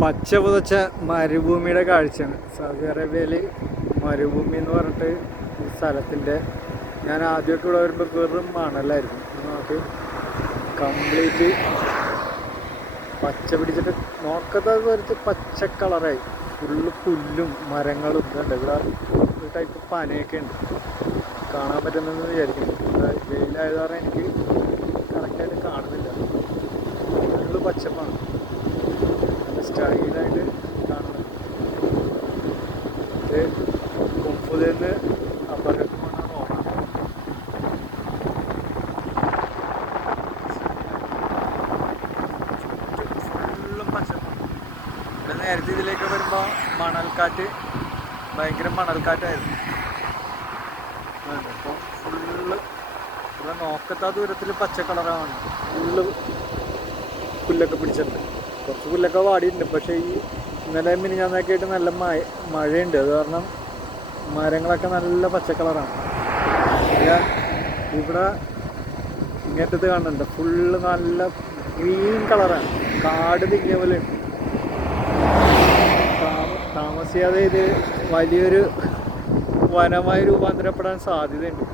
പച്ച പുതച്ച മരുഭൂമിയുടെ കാഴ്ചയാണ്. സൗദി അറേബ്യയിൽ മരുഭൂമി എന്ന് പറഞ്ഞിട്ട് ഈ സ്ഥലത്തിന്റെ ഞാൻ ആദ്യമൊക്കെ ഇവിടെ വരുമ്പോൾ വെറും മണലായിരുന്നു. നമുക്ക് കംപ്ലീറ്റ് പച്ച പിടിച്ചിട്ട് നോക്കത്തെ കുറച്ച് പച്ച കളറായി. ഫുള്ള് പുല്ലും മരങ്ങളും ഇതുണ്ട് ഇവിടെ ഒരു ടൈപ്പ് പനയൊക്കെ ഉണ്ട്. കാണാൻ പറ്റുന്നെന്ന് വിചാരിക്കുന്നു. വെയിലായത് കാരണം എനിക്ക് കറക്റ്റായിട്ട് കാണുന്നില്ല. ഫുള്ള് പച്ചപ്പാണ്. സ്റ്റൈലായിട്ട് കാണുന്നത്. ഇത് നേരത്തെ ഇതിലേക്ക് വരുമ്പോൾ മണൽക്കാറ്റ് ഭയങ്കര മണൽക്കാറ്റായിരുന്നു. ഇപ്പോൾ ഫുള്ള് ഇവിടെ നോക്കത്താ ദൂരത്തിൽ പച്ച കളറാണ്. ഫുള്ള് പുല്ലൊക്കെ പിടിച്ചിട്ടുണ്ട്. കുറച്ച് പുല്ലൊക്കെ വാടിയിട്ടുണ്ട്. പക്ഷേ ഈ ഇന്നലെ മിനിഞ്ഞാന്നൊക്കെ ആയിട്ട് നല്ല മഴ മഴയുണ്ട്. അത് കാരണം മരങ്ങളൊക്കെ നല്ല പച്ച കളറാണ്. ഇവിടെ ഇങ്ങനത്തത് കാണുന്നുണ്ട്. ഫുള്ള് നല്ല ഗ്രീൻ കളറാണ്. കാട് തിങ്ങിയ പോലെ താമസിയാതെ ഇത് വലിയൊരു വനമായി രൂപാന്തരപ്പെടാൻ സാധ്യതയുണ്ട്.